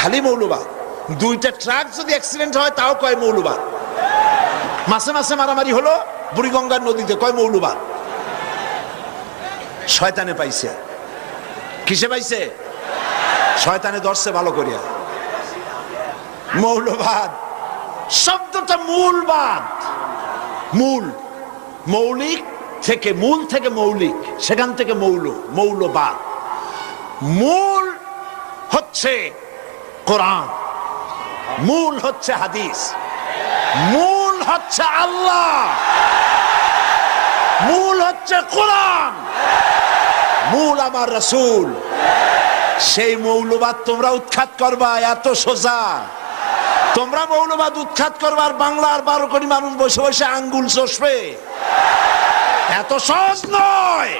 খালি মৌলবাদ। দুইটা ট্রাক যদি অ্যাক্সিডেন্ট হয় তাও কয় মৌলবাদ। মাসে মাসে মারামারি হলো বুড়িগঙ্গার নদীতে, কয় মৌলবাদ। শয়তানে পাইছে। কিসে পাইছে? শয়তানে ধরছে ভালো করিয়া। মৌলবাদ শব্দটা মূলবাদ, মূল, মৌলিক থেকে, মূল থেকে মৌলিক, সেখান থেকে মৌলবাদ। মূল হচ্ছে কোরআন, মূল হচ্ছে হাদিস, মূল হচ্ছে আল্লাহ, মূল হচ্ছে কোরআন, মূল আমার রাসূল। সেই মৌলবাদ তোমরা উৎখাত করবা, এত সোজা। তোমরা মৌলবাদ উৎখাত করবার বাংলার 12 কোটি মানুষ বসে বসে আঙ্গুল চষবে, এত সহজ নয়।